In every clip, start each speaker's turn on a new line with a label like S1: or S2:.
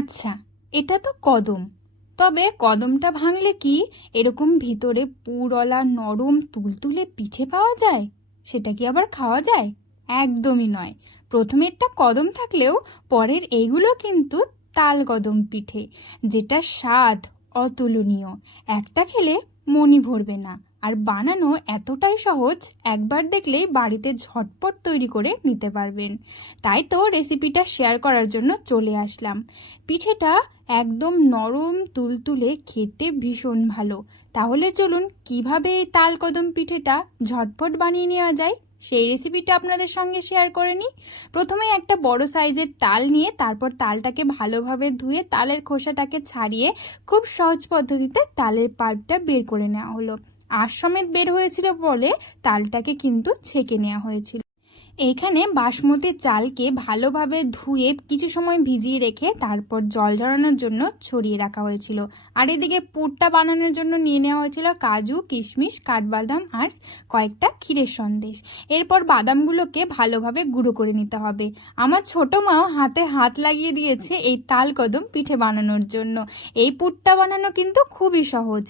S1: আচ্ছা এটা তো কদম। তবে কদমটা ভাঙলে কি এরকম ভিতরে পুরলা নরম তুলতুলে পিঠে পাওয়া যায়? সেটা কি আবার খাওয়া যায়? একদমই নয়। প্রথমেরটা কদম থাকলেও পরের এইগুলো কিন্তু তাল কদম পিঠে যেটা স্বাদ অতুলনীয়। একটা খেলে মনই ভরবে না। আর বানানো এতটাই সহজ, একবার দেখলেই বাড়িতে ঝটপট তৈরি করে নিতে পারবেন। তাই তো রেসিপিটা শেয়ার করার জন্য চলে আসলাম। পিঠেটা একদম নরম, তুলতুলে, খেতে ভীষণ ভালো। তাহলে চলুন কীভাবে এই তাল কদম পিঠেটা ঝটপট বানিয়ে নেওয়া যায়? সেই রেসিপিটা আপনাদের সঙ্গে শেয়ার করে নিই। প্রথমে একটা বড় সাইজের তাল নিয়ে তারপর তালটাকে ভালোভাবে ধুয়ে তালের খোসাটাকে ছাড়িয়ে খুব সহজ পদ্ধতিতে তালের পাল্পটা বের করে নেওয়া হলো। আঁশ সমেত বের হয়েছিল বলে তালটাকে কিন্তু ছেঁকে নেওয়া হয়েছিল। এইখানে বাসমতি চালকে ভালোভাবে ধুয়ে কিছু সময় ভিজিয়ে রেখে তারপর জল ঝরানোর জন্য ছড়িয়ে রাখা হয়েছিল। আর এদিকে পুরটা বানানোর জন্য নিয়ে নেওয়া হয়েছিল কাজু, কিশমিশ, কাঠবাদাম আর কয়েকটা ক্ষীরের সন্দেশ। এরপর বাদামগুলোকে ভালোভাবে গুঁড়ো করে নিতে হবে। আমার ছোটো মাও হাতে হাত লাগিয়ে দিয়েছে এই তাল কদম পিঠে বানানোর জন্য। এই পুরটা বানানো কিন্তু খুবই সহজ।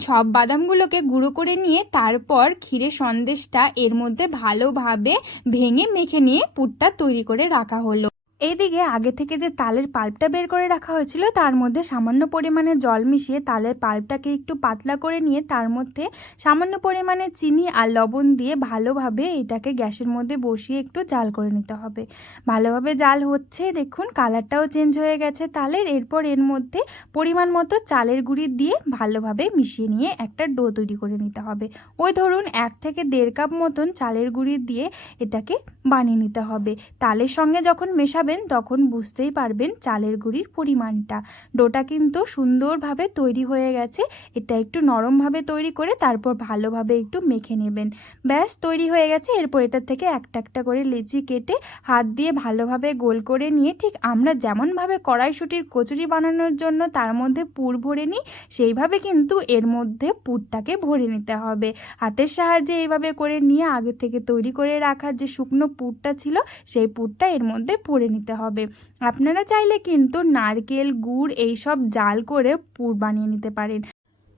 S1: সব বাদামগুলোকে গুঁড়ো করে নিয়ে তারপর ক্ষীরের সন্দেশটা এর মধ্যে ভালোভাবে ভেঙে মেখে নিয়ে পুরটা তৈরি করে রাখা হলো। এইদিকে আগে থেকে যে তালের পাল্পটা বের করে রাখা হয়েছিল, তার মধ্যে সামান্য পরিমাণে জল মিশিয়ে তালের পাল্পটাকে একটু পাতলা করে নিয়ে তার মধ্যে সামান্য পরিমাণে চিনি আর লবণ দিয়ে ভালোভাবে এটাকে গ্যাসের মধ্যে বসিয়ে একটু জাল করে নিতে হবে। ভালোভাবে জাল হচ্ছে, দেখুন কালারটাও চেঞ্জ হয়ে গেছে তালের। এরপর এর মধ্যে পরিমাণ মতো চালের গুঁড়ি দিয়ে ভালোভাবে মিশিয়ে নিয়ে একটা ডো তৈরি করে নিতে হবে। ওই ধরুন এক থেকে দেড় কাপ মতন চালের গুঁড়ি দিয়ে এটাকে বানিয়ে নিতে হবে। তালের সঙ্গে যখন মেশাবেন তখন বুঝতেই পারবেন চালের গুঁড়ির পরিমাণটা। ডোটা কিন্তু সুন্দরভাবে তৈরি হয়ে গেছে। এটা একটু নরমভাবে তৈরি করে তারপর ভালোভাবে একটু মেখে নেবেন। ব্যাস, তৈরি হয়ে গেছে। এরপর এটার থেকে একটা একটা করে লেচি কেটে হাত দিয়ে ভালোভাবে গোল করে নিয়ে ঠিক আমরা যেমনভাবে কড়াইশুটির কচুরি বানানোর জন্য তার মধ্যে পুর ভরে নিই, সেইভাবে কিন্তু এর মধ্যে পুরটাকে ভরে নিতে হবে। হাতের সাহায্যে এইভাবে করে নিয়ে আগে থেকে তৈরি করে রাখা যে শুকনো পুরটা ছিল, সেই পুরটা এর মধ্যে ভরে নিতে হবে। আপনারা চাইলে কিন্তু নারকেল গুড় এইসব জাল করে পুর বানিয়ে নিতে পারেন।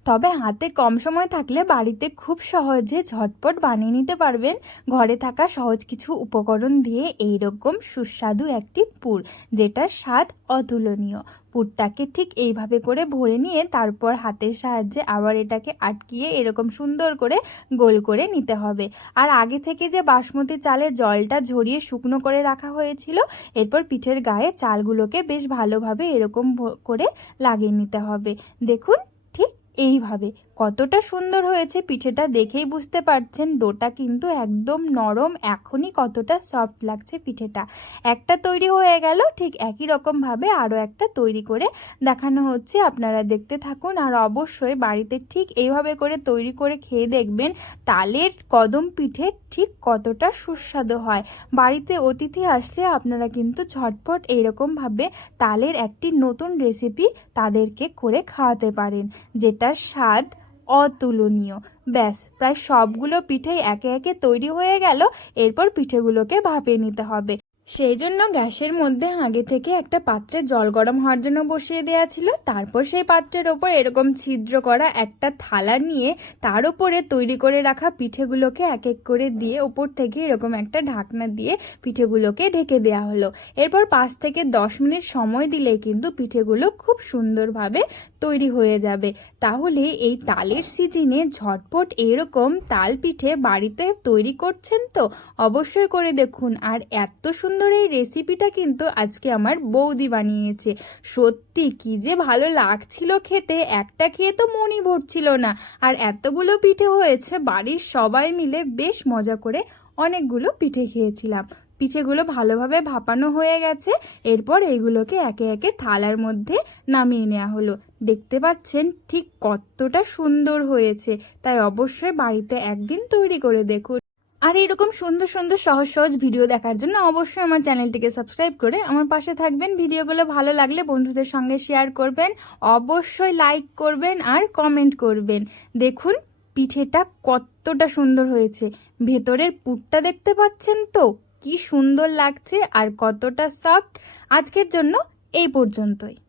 S1: তবে হাতে কম সময় থাকলে বাড়িতে খুব সহজে ঝটপট বানিয়ে নিতে পারবেন। ঘরে থাকা সহজ কিছু উপকরণ দিয়ে এই রকম সুস্বাদু একটি পুর, যেটার স্বাদ অতুলনীয়। পুরটাকে ঠিক এইভাবে করে ভরে নিয়ে তারপর হাতের সাহায্যে আবার এটাকে আটকিয়ে এরকম সুন্দর করে গোল করে নিতে হবে। আর আগে থেকে যে বাসমতি চালের জলটা ঝরিয়ে শুকনো করে রাখা হয়েছিল, এরপর পিঠের গায়ে চালগুলোকে বেশ ভালোভাবে এরকম করে লাগিয়ে নিতে হবে। দেখুন এইভাবে কতটা সুন্দর হয়েছে পিঠেটা দেখেই বুঝতে পারছেন, ডোটা কিন্তু একদম নরম, এখনই কতটা সফট লাগছে পিঠেটা। একটা তৈরি হয়ে গেল, ঠিক একই রকমভাবে আরও একটা তৈরি করে দেখানো হচ্ছে, আপনারা দেখতে থাকুন। আর অবশ্যই বাড়িতে ঠিক এইভাবে করে তৈরি করে খেয়ে দেখবেন, তালের কদম পিঠে ঠিক কতটা সুস্বাদু হয়। বাড়িতে অতিথি আসলে আপনারা কিন্তু ঝটপট এইরকমভাবে তালের একটি নতুন রেসিপি তাদেরকে করে খাওয়াতে পারেন, যেটার স্বাদ অতুলনীয়। ব্যাস, প্রায় সবগুলো পিঠেই একে একে তৈরি হয়ে গেল, এরপর পিঠেগুলোকে ভাপিয়ে নিতে হবে। সেই জন্য গ্যাসের মধ্যে আগে থেকে একটা পাত্রে জল গরম হওয়ার জন্য বসিয়ে দেওয়া ছিল। তারপর সেই পাত্রের ওপর এরকম ছিদ্র করা একটা থালা নিয়ে তার উপরে তৈরি করে রাখা পিঠেগুলোকে এক এক করে দিয়ে ওপর থেকে এরকম একটা ঢাকনা দিয়ে পিঠেগুলোকে ঢেকে দেওয়া হলো। এরপর পাঁচ থেকে দশ মিনিট সময় দিলেই কিন্তু পিঠেগুলো খুব সুন্দরভাবে তৈরি হয়ে যাবে। তাহলে এই তালের সিজনে ঝটপট এরকম তাল পিঠে বাড়িতে তৈরি করছেন তো? অবশ্যই করে দেখুন। আর এত সুন্দর এই রেসিপিটা কিন্তু আজকে আমার বৌদি বানিয়েছে। সত্যি কি যে ভালো লাগছিল খেতে, একটা খেয়ে তো মনই ভরছিল না। আর এতগুলো পিঠে হয়েছে, বাড়ির সবাই মিলে বেশ মজা করে অনেকগুলো পিঠে খেয়েছিলাম। পিঠেগুলো ভালোভাবে ভাপানো হয়ে গেছে, এরপর এইগুলোকে একে একে থালার মধ্যে নামিয়ে নেওয়া হলো। দেখতে পাচ্ছেন ঠিক কতটা সুন্দর হয়েছে, তাই অবশ্যই বাড়িতে একদিন তৈরি করে দেখুন। আর এরকম সুন্দর সুন্দর, সহজ সহজ ভিডিও দেখার জন্য অবশ্যই আমার চ্যানেলটিকে সাবস্ক্রাইব করে আমার পাশে থাকবেন। ভিডিওগুলো ভালো লাগলে বন্ধুদের সঙ্গে শেয়ার করবেন, অবশ্যই লাইক করবেন আর কমেন্ট করবেন। দেখুন, পিঠেটা কতটা সুন্দর হয়েছে। ভেতরের পুরটা দেখতে পাচ্ছেন তো? কি সুন্দর লাগছে আর কতটা সফট আজকের জন্য এই পর্যন্তই।